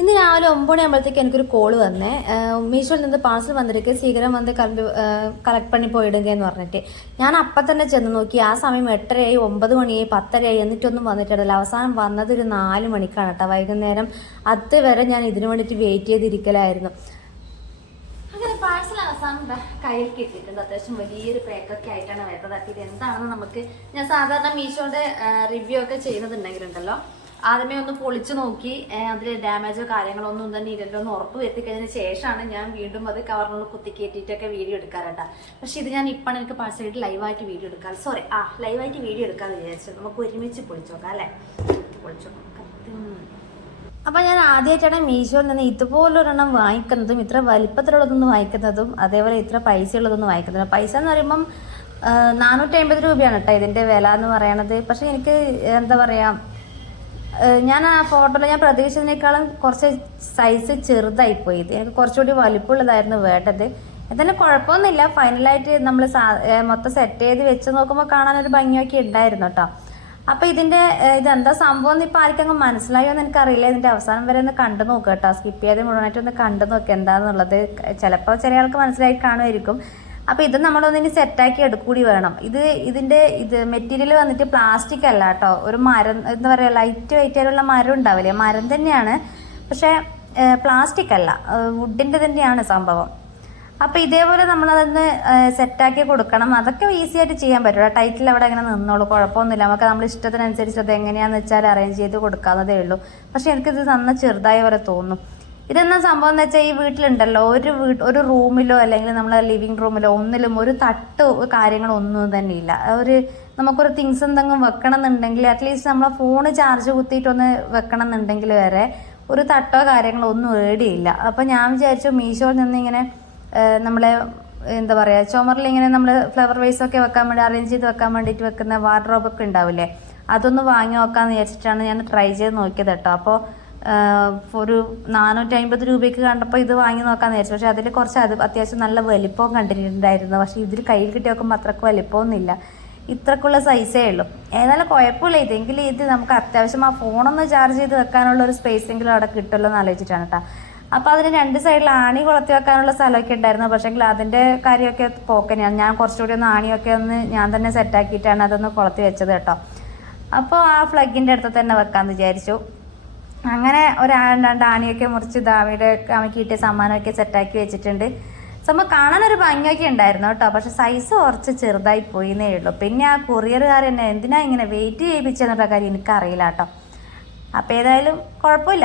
ഇന്ന് രാവിലെ 9 മണിയാകുമ്പോഴത്തേക്ക് എനിക്കൊരു കോള് വന്നേ. മീഷോയിൽ നിന്ന് പാർസൽ വന്നിരിക്കെ സീക്കിരം വന്ന് കളക്ട് പണി പോയിടുക എന്ന് പറഞ്ഞിട്ട് ഞാൻ അപ്പം തന്നെ ചെന്ന് നോക്കി. ആ സമയം 8:30 9 മണിയായി 10:30 എന്നിട്ടൊന്നും വന്നിട്ടില്ല. അവസാനം വന്നത് ഒരു 4 മണിക്കാണ് കേട്ടോ, വൈകുന്നേരം. അതുവരെ ഞാൻ ഇതിനു വേണ്ടിയിട്ട് വെയിറ്റ് ചെയ്തിരിക്കലായിരുന്നു. അങ്ങനെ പാഴ്സൽ അവസാനം കയ്യിൽ കിട്ടിയിട്ടുണ്ട്. അത്യാവശ്യം വലിയൊരു പാക്കൊക്കെ ആയിട്ടാണ് വരുന്നത്. ഇത് എന്താണെന്ന് നമുക്ക്, ഞാൻ സാധാരണ മീഷോയുടെ റിവ്യൂ ഒക്കെ ചെയ്യുന്നതുണ്ടെങ്കിലുണ്ടല്ലോ, ആദ്യമേ ഒന്ന് പൊളിച്ചു നോക്കി അതിൽ ഡാമേജോ കാര്യങ്ങളോ ഒന്നും തന്നെ ഇല്ലല്ലോ എന്ന് ഉറപ്പ് വരുത്തിക്കഴിഞ്ഞതിന് ശേഷമാണ് ഞാൻ വീണ്ടും അത് കവറിനുള്ള കുത്തിക്കേറ്റിട്ടൊക്കെ വീഡിയോ എടുക്കാറുണ്ട്. പക്ഷെ ഇത് ഞാൻ ഇപ്പം എനിക്ക് പാഴ്സലായിട്ട് ലൈവായിട്ട് വീഡിയോ എടുക്കാം. ലൈവായിട്ട് വീഡിയോ എടുക്കാമെന്ന് വിചാരിച്ചു. നമുക്ക് ഒരുമിച്ച് പൊളിച്ചു നോക്കാം അല്ലേ? പൊളിച്ചു നോക്കാം. അപ്പം ഞാൻ ആദ്യമായിട്ടാണ് മീഷോയിൽ നിന്ന് ഇതുപോലൊരെണ്ണം വാങ്ങിക്കുന്നതും ഇത്ര വലിപ്പത്തിലുള്ളതൊന്നും വാങ്ങിക്കുന്നതും അതേപോലെ ഇത്ര പൈസയുള്ളതൊന്നും വാങ്ങിക്കുന്നതും. പൈസ എന്ന് പറയുമ്പം 450 രൂപയാണ് കേട്ടോ ഇതിൻ്റെ വില എന്ന് പറയണത്. പക്ഷെ എനിക്ക് എന്താ പറയുക, ഞാൻ ആ ഫോട്ടോയിൽ ഞാൻ പ്രതീക്ഷിച്ചതിനേക്കാളും കുറച്ച് സൈസ് ചെറുതായിപ്പോയി. ഇത് എനിക്ക് കുറച്ചുകൂടി വലിപ്പമുള്ളതായിരുന്നു വേണ്ടത്. എന്തായാലും കുഴപ്പമൊന്നുമില്ല. ഫൈനലായിട്ട് നമ്മൾ മൊത്തം സെറ്റ് ചെയ്ത് വെച്ച് നോക്കുമ്പോൾ കാണാനൊരു ഭംഗിയൊക്കെ ഉണ്ടായിരുന്നു കേട്ടോ. അപ്പോൾ ഇതെന്താ സംഭവം എന്ന് ഇപ്പോൾ ആർക്കെങ്കിലും മനസ്സിലായോ എന്ന് എനിക്കറിയില്ല. ഇതിൻ്റെ അവസാനം വരെ ഒന്ന് കണ്ടു നോക്കുക കേട്ടോ. സ്കിപ്പ് ചെയ്ത് മുഴുവനായിട്ട് ഒന്ന് കണ്ടു നോക്കുക എന്താണെന്നുള്ളത്. ചിലപ്പോൾ ചെറിയ ആൾക്ക് മനസ്സിലായി കാണുമായിരിക്കും. അപ്പോൾ ഇത് നമ്മളൊന്നിന് സെറ്റാക്കി എടുക്കൂടി വേണം. ഇതിൻ്റെ മെറ്റീരിയൽ വന്നിട്ട് പ്ലാസ്റ്റിക് അല്ല കേട്ടോ, ഒരു മരം, എന്താ പറയുക, ലൈറ്റ് വെയിറ്റ് ആയിട്ടുള്ള മരം ഉണ്ടാവില്ലേ, മരം തന്നെയാണ്. പക്ഷേ പ്ലാസ്റ്റിക് അല്ല, വുഡിൻ്റെ തന്നെയാണ് സംഭവം. അപ്പോൾ ഇതേപോലെ നമ്മളതൊന്ന് സെറ്റാക്കി കൊടുക്കണം. അതൊക്കെ ഈസി ആയിട്ട് ചെയ്യാൻ പറ്റും. ടൈറ്റിൽ അവിടെ അങ്ങനെ നിന്നോളൂ, കുഴപ്പമൊന്നുമില്ല. നമുക്ക് നമ്മൾ ഇഷ്ടത്തിനനുസരിച്ച് അത് എങ്ങനെയാണെന്ന് വെച്ചാൽ അറേഞ്ച് ചെയ്ത് കൊടുക്കാവുന്നതേ ഉള്ളൂ. പക്ഷേ എനിക്കിത് നന്ന ചെറുതായ പോലെ തോന്നും. ഇതെന്നാ സംഭവം എന്ന് വെച്ചാൽ, ഈ വീട്ടിലുണ്ടല്ലോ ഒരു റൂമിലോ അല്ലെങ്കിൽ നമ്മളെ ലിവിങ് റൂമിലോ ഒന്നിലും ഒരു തട്ട് കാര്യങ്ങളൊന്നും തന്നെ ഇല്ല. നമുക്കൊരു തിങ്സ് എന്തെങ്കിലും വെക്കണം എന്നുണ്ടെങ്കിൽ, അറ്റ്ലീസ്റ്റ് നമ്മളെ ഫോണ് ചാർജ് കുത്തിയിട്ടൊന്ന് വെക്കണം എന്നുണ്ടെങ്കിൽ വരെ ഒരു തട്ടോ കാര്യങ്ങളോ ഒന്നും ഏടിയില്ല. അപ്പോൾ ഞാൻ വിചാരിച്ചു മീഷോയിൽ നിന്ന് ഇങ്ങനെ നമ്മളെ എന്താ പറയുക, ചുമറിലിങ്ങനെ നമ്മൾ ഫ്ലവർ വൈസൊക്കെ വെക്കാൻ വേണ്ടി അറേഞ്ച് ചെയ്ത് വെക്കാൻ വേണ്ടിയിട്ട് വെക്കുന്ന വാർഡ്രോബൊക്കെ ഉണ്ടാവില്ലേ, അതൊന്ന് വാങ്ങി നോക്കാമെന്ന് വിചാരിച്ചിട്ടാണ് ഞാൻ ട്രൈ ചെയ്ത് നോക്കിയത് കേട്ടോ. അപ്പോൾ ഒരു 450 രൂപയ്ക്ക് കണ്ടപ്പോൾ ഇത് വാങ്ങി നോക്കാമെന്ന് വിചാരിച്ചു. പക്ഷേ അതിൽ കുറച്ച് അത്യാവശ്യം നല്ല വലിപ്പവും കണ്ടിട്ടുണ്ടായിരുന്നു. പക്ഷേ ഇതിൽ കയ്യിൽ കിട്ടി നോക്കുമ്പോൾ അത്രക്ക് വലിപ്പമൊന്നുമില്ല, ഇത്രക്കുള്ള സൈസേ ഉള്ളൂ. ഏതായാലും കുഴപ്പമില്ല. ഇത് നമുക്ക് അത്യാവശ്യം ആ ഫോണൊന്ന് ചാർജ് ചെയ്ത് വെക്കാനുള്ള ഒരു സ്പേസെങ്കിലും അവിടെ കിട്ടുമല്ലോ എന്ന് ആലോചിച്ചിട്ടാണ് കേട്ടോ. അപ്പോൾ അതിന് 2 സൈഡിൽ ആണി കൊളത്തി വെക്കാനുള്ള സ്ഥലമൊക്കെ ഉണ്ടായിരുന്നു. പക്ഷേങ്കിൽ അതിൻ്റെ കാര്യമൊക്കെ പോക്കനെയാണ്. ഞാൻ കുറച്ചുകൂടി ഒന്ന് ആണിയൊക്കെ ഒന്ന് ഞാൻ തന്നെ സെറ്റാക്കിയിട്ടാണ് അതൊന്ന് കൊളത്തി വെച്ചത് കേട്ടോ. അപ്പോൾ ആ ഫ്ലഗിൻ്റെ അടുത്ത് തന്നെ വെക്കാമെന്ന് വിചാരിച്ചു. അങ്ങനെ 2 ആണിയൊക്കെ മുറിച്ച് ദാവിയുടെ അമ്മയ്ക്ക് കിട്ടിയ സമ്മാനമൊക്കെ സെറ്റാക്കി വെച്ചിട്ടുണ്ട്. സംഭവം കാണാനൊരു ഭംഗിയൊക്കെ ഉണ്ടായിരുന്നു കേട്ടോ. പക്ഷെ സൈസ് കുറച്ച് ചെറുതായി പോയിന്നേ ഉള്ളൂ. പിന്നെ ആ കൊറിയറുകാർ തന്നെ എന്തിനാ ഇങ്ങനെ വെയിറ്റ് ചെയ്യിപ്പിച്ചെന്നുള്ള കാര്യം എനിക്കറിയില്ല കേട്ടോ. അപ്പോൾ ഏതായാലും കുഴപ്പമില്ല.